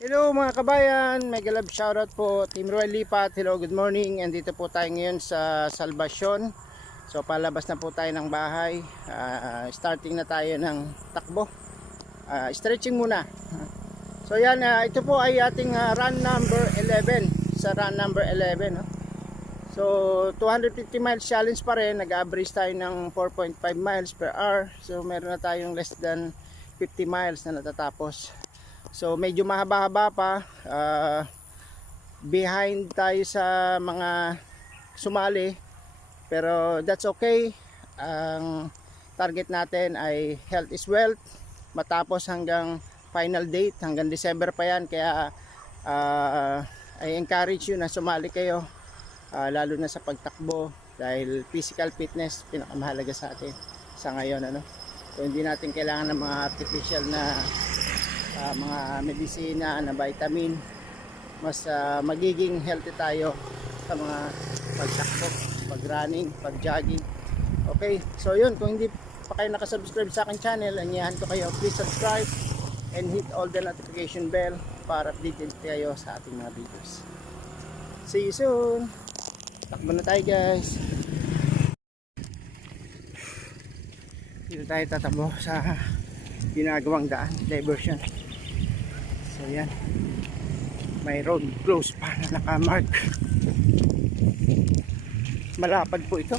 Hello mga kabayan, mega love shoutout po Team Royal Lipat. Hello, good morning. And dito po tayo ngayon sa Salvacion. So palabas na po tayo ng bahay. Starting na tayo ng takbo. Stretching muna. So yan, ito po ay ating run number 11. Sa run number 11. So 250 miles challenge pa rin. Nag-average tayo ng 4.5 miles per hour. So meron na tayong less than 50 miles na natatapos. So medyo mahaba-haba pa, behind tayo sa mga sumali, pero that's okay. Ang target natin ay health is wealth, matapos hanggang final date, hanggang December pa yan. Kaya I encourage you na sumali kayo, lalo na sa pagtakbo, dahil physical fitness pinakamahalaga sa atin sa ngayon, So hindi natin kailangan ng mga artificial na mga medisina na vitamin. Mas magiging healthy tayo sa mga pagtakbo, pag running, pag jogging. Okay, so yun, kung hindi pa kayo nakasubscribe sa akin channel, anyahan ko kayo, please subscribe and hit all the notification bell para updated kayo sa ating mga videos. See you soon. Takbo na tayo guys. Dito tayo tatakbo sa ginagawang daan, diversion. So yan, may road close pa na nakamark. Malapad po ito.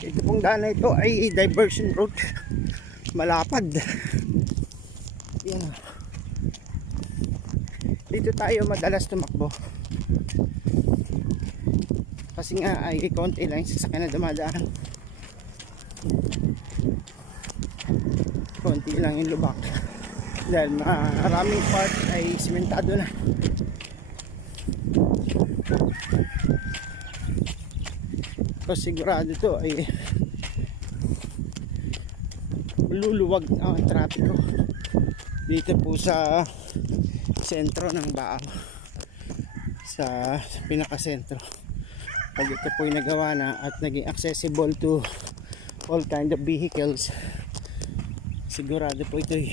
Ito pong daan na ito ay diversion road. Malapad. Yan. Dito tayo madalas tumakbo, kasi nga ay konti lang yung sasakyan na dumadaan. Konti lang yung lubak, dahil maraming part ay simentado na. So sigurado to ay luluwag ang trapiko dito po sa sentro ng Baaw, sa pinakasentro. Pag ito po yung nagawa na at naging accessible to all kind of vehicles, sigurado po ito ay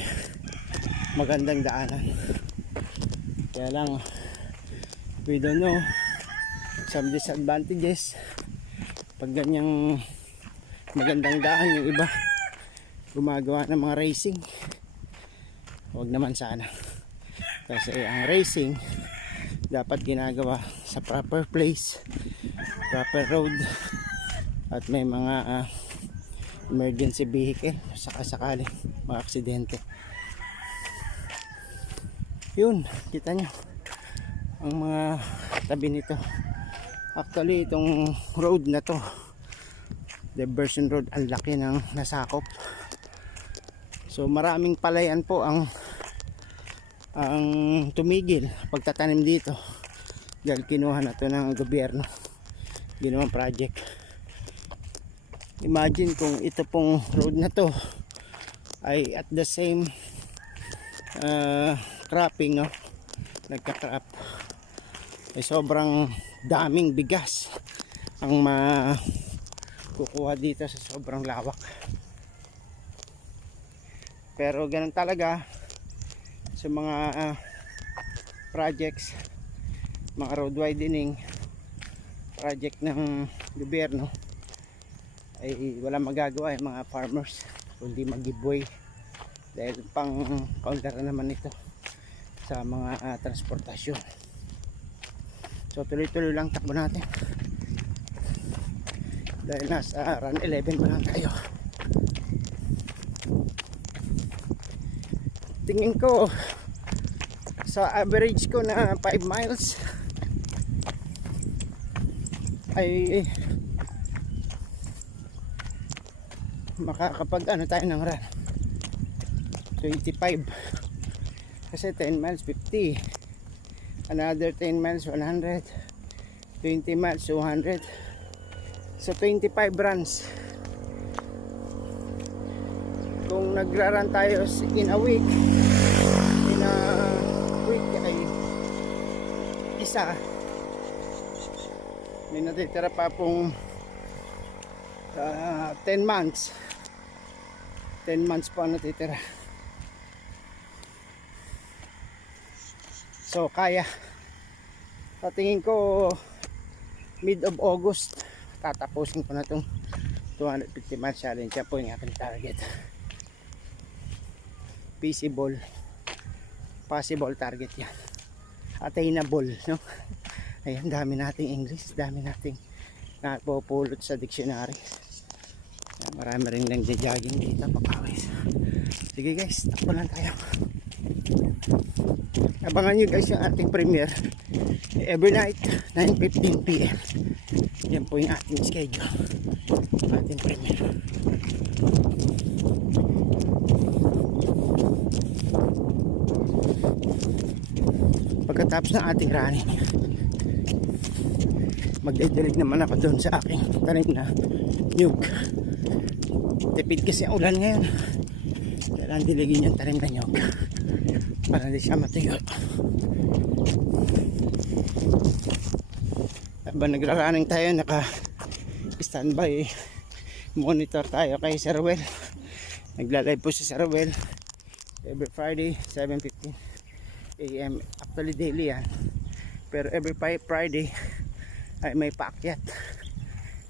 magandang daanan. Kaya lang, we don't know, some disadvantages pag ganyang magandang daan. Yung iba gumagawa ng mga racing, huwag naman sana, kasi ang racing dapat ginagawa sa proper place, proper road, at may mga emergency vehicle saka sakali mga aksidente. Yun, kita nyo ang mga tabi nito. Actually itong road na to, diversion road, ang laki ng nasakop. So maraming palayan po ang tumigil pagtatanim dito, dahil kinuha na to ng gobyerno, ginawang project. Imagine kung ito pong road na to ay at the same cropping, nagka-crop, ay sobrang daming bigas ang makukuha dito sa sobrang lawak. Pero ganun talaga sa mga projects, mga road widening project ng gobyerno, ay wala magagawa yung mga farmers kundi mag-giveaway, dahil pang counter naman ito sa mga transportasyon. So tuloy-tuloy lang takbo natin, dahil nasa run 11 pa lang tayo. Tingin ko sa average ko na 5 miles ay makakapag tayo ng run 25, kasi 10 miles 50, another 10 miles 100, 20 miles 200, so 25 runs. Kung nagra-run tayo in a week ay isa, may natitira pa pong 10 months pa natitira. So kaya, sa tingin ko mid of August tatapusin ko na itong 250 miles challenge. Yan po yung aking target. Feasible, possible target yan, attainable, no? Ayan, dami nating English, dami nating napupulot sa dictionary. Ayan, marami rin lang jogging dito, papawis. Sige guys, takbo lang tayo. Abangan nyo guys yung ating premiere every night 9:15 PM. Yan po yung ating schedule, ating premiere. Pagkatapos ng ating running, magdidilig naman ako doon sa aking tanim na nyug. Tipid kasi ang ulan ngayon, kailangan diligin yung tanim na nyug para hindi siya matuyo. Habang nagraraning tayo, naka standby monitor tayo kay Sir Well. Nagla-live po si Sir Well every Friday 7:15 AM. Actually daily yan, pero every Friday ay may paakyat,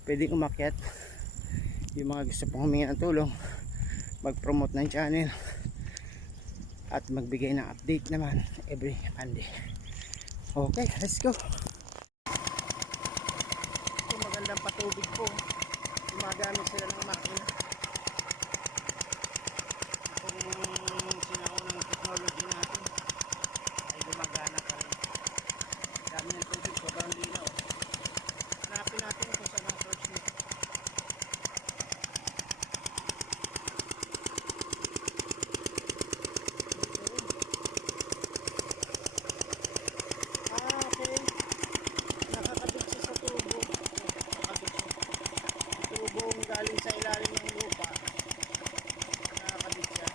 pwedeng umakyat yung mga gusto pong humingi ng tulong, mag-promote ng channel at magbigay ng update naman every Monday. Okay, let's go. Yung magandang patubig po, gumagamit sila ng makina. Kung sinaunang technology natin ay gumagana pa rin. Dami ng tubig, sobrang linaw. Hanapin natin kung saan ang source nito. Okay. Nakakabit siya sa tubo. Nakakabit siya. Tubong galing sa ilalim ng lupa. Nakakabit siya.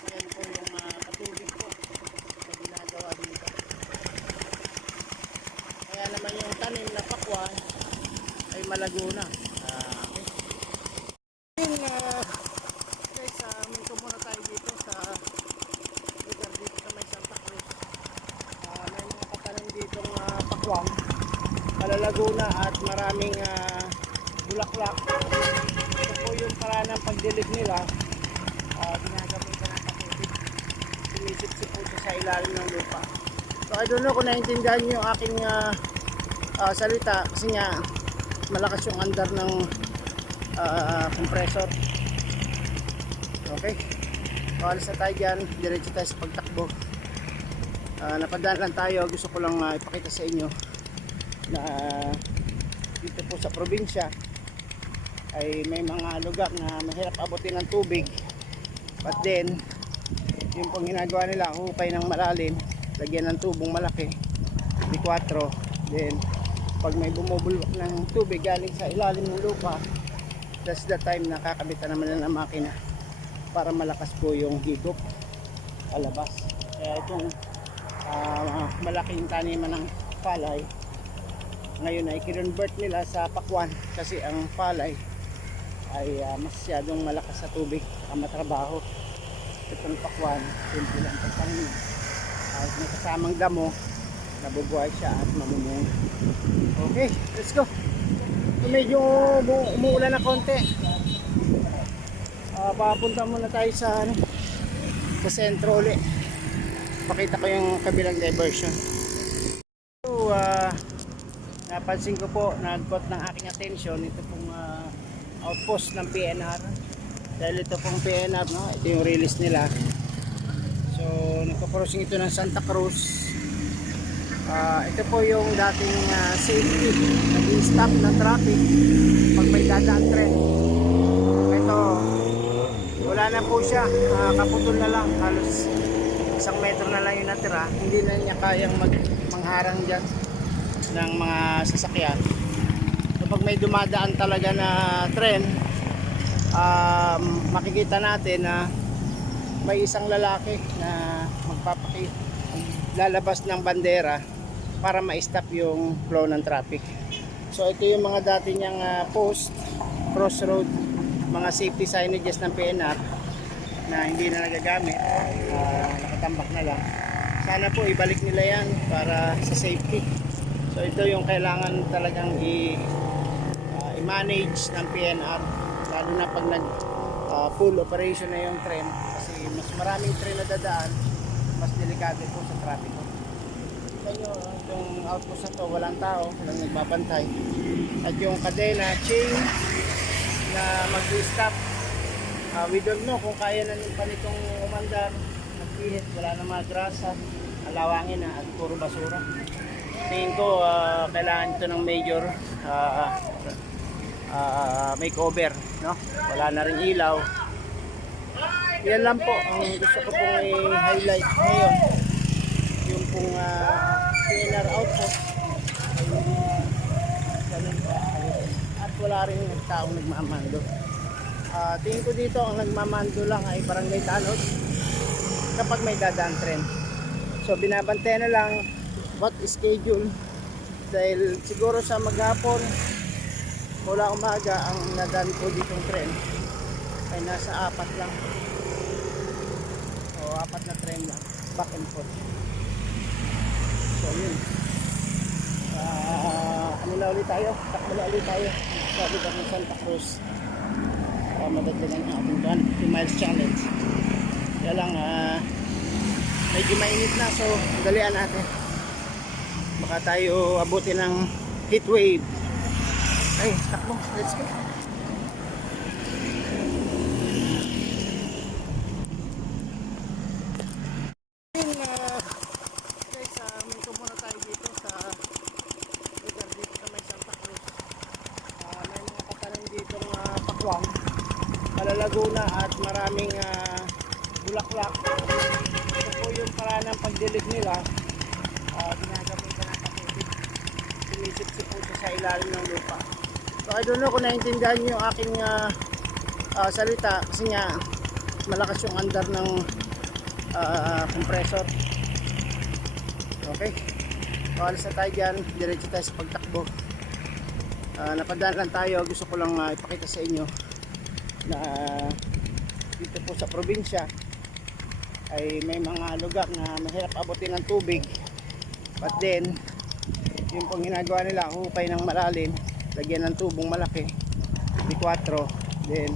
Ayan po yung patubig po na ginagawa dito. Kaya naman yung tanim na pakwan ay malago na. Okay. Guys, minto muna tayo dito sa lugar dito sa may Santa Cruz. May mga patanim ditong pakwan, malalago na at maraming bulaklak. Ito po yung paraan ng pagdilig nila. Ginagamitan ng patubig. Sumisip-sip po sa ilalim ng lupa. So I don't know kung naintindihan nyo yung aking salita, kasi nga malakas yung andar ng compressor. Okay, so alis na tayo dyan, diretso tayo sa pagtakbo. Napadaan lang tayo, gusto ko lang ipakita sa inyo na dito po sa probinsya ay may mga lugar na mahirap abutin ng tubig, but then yung pong ginagawa nila, hukay ng malalim, lagyan ng tubong malaki, D4, then pag may bumubulok ng tubig galing sa ilalim ng lupa, that's the time na kakabitan naman ng makina para malakas po yung higop palabas. Kaya itong malaking taniman ng palay ngayon ay kinonvert nila sa pakwan, kasi ang palay ay masyadong malakas sa tubig, matrabaho. Itong pakwan, simple lang pagpangin. May kasamang damo, nabubuhay siya at mamumunga. Okay, let's go. So, medyo umuulan na konti. Papunta muna tayo sa sentro ulit. Pakita ko yung kabilang diversion. So, napansin ko po, nag-caught ng aking attention ito pong outpost ng PNR. Dahil ito pong PNR, no? Ito yung release nila. So, nagpa-crossing ito ng Santa Cruz. Ito po yung dating safety, nag-stop ng traffic pag may dadaan tren. Ito, wala na po siya, kaputol na lang, halos 1 metro na lang yung natira. Hindi na niya kayang mangharang dyan ng mga sasakyan. So, pag may dumadaan talaga na tren, makikita natin na may isang lalaki na lalabas ng bandera para ma-stop yung flow ng traffic. So ito yung mga dati niyang post, crossroad, mga safety signages ng PNR na hindi na nagagamit, nakatambak na lang. sana po ibalik nila yan para sa safety. So ito yung kailangan talagang i-manage ng PNR, lalo na pag nag full operation na yung tren, kasi mas maraming tren na dadaan, mas delikado po sa traffic. Kita nyo, itong outpost na to, walang tao, walang nagbabantay. At yung kadena, chain na mag-stop, we don't know kung kaya na pa nitong umandar, nagpihit, wala na mga grasa, alawangin na at puro basura. Tingin ko kailangan ito ng major makeover, no? Wala na rin ilaw. Yan lang po ang gusto ko pong i-highlight ngayon, yung pong PNR outpost at wala rin taong nagmamando. Tingin ko dito ang nagmamando lang ay barangay Tanod kapag may dadaan tren. So binabantayan na lang what schedule, dahil siguro sa maghapon mula umaga ang nadaan po ditong tren ay nasa 4 lang o 4 na tren lang back and forth. So yun, ano na ulit tayo, takbo na ulit tayo sa lugar ng Santa Cruz, madagdagan ang ating 2 miles challenge. Kaya lang medyo mainit na, so dalian natin, baka tayo abutin ng heat wave. Ay, takbo, let's go. Guys, minto muna tayo dito sa lugar dito sa may Santa Cruz. May mga katanim dito pakwang, malalaguna at maraming bulaklak. Ito po yung paraan ng pagdilig nila. Ginagamitan ng patubig, sinisip-sip po sa ilalim ng lupa. So I don't know kung naintindihan nyo yung aking salita, kasi nga malakas yung andar ng compressor. Okay, so alis na tayo dyan, diretso tayo sa pagtakbo. Napadaan lang tayo, gusto ko lang ipakita sa inyo na dito po sa probinsya ay may mga lugar na mahirap abutin ng tubig, but then yung pong ginagawa nila, hukay ng malalim, lagyan ng tubong malaki, D4, then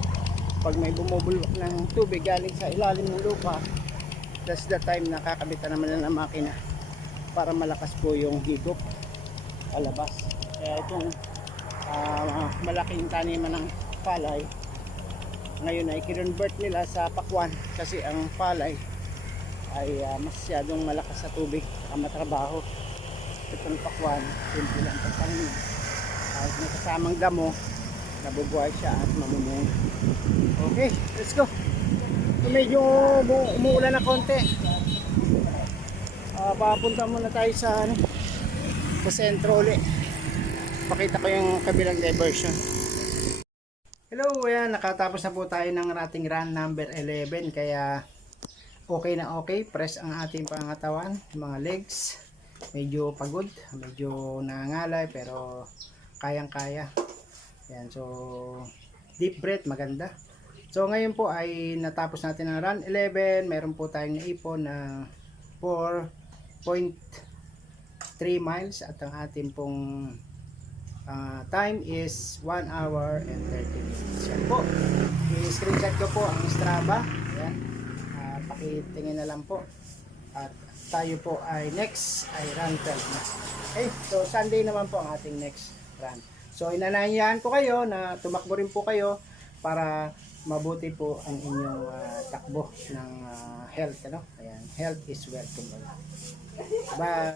pag may bumubulwak ng tubig galing sa ilalim ng lupa, that's the time na kakabitan naman ng makina para malakas po yung higop palabas. Kaya itong malaking taniman ng palay ngayon ay kinonvert nila sa pakwan, kasi ang palay ay masyadong malakas sa tubig, matrabaho. Itong pakwan, simple lang pagpangin, may kasamang damo, nabubuhay siya at mamumunga. Okay, let's go. So, medyo umuulan na konti. Papunta muna tayo sa sentro ulit. Pakita ko yung kabilang diversion. Hello, ayan, nakatapos na po tayo ng ating run number 11. Kaya okay na okay, press ang ating pangatawan, mga legs. Medyo pagod, medyo nangangalay, pero kayang kaya. Ayan, so deep breath, maganda. So ngayon po ay natapos natin ang run 11. Meron po tayong naipon na 4.3 miles at ang ating pong time is 1 hour and 30 minutes. Yan po, i-screenshot ko po ang Strava. Ayan, pakitingin na lang po. At tayo po ay next ay run 12 na. Okay, so Sunday naman po ang ating next run. So inanayahan ko kayo na tumakbo rin po kayo para mabuti po ang inyong takbo ng health, ano? Ayan, health is wealth. Bye.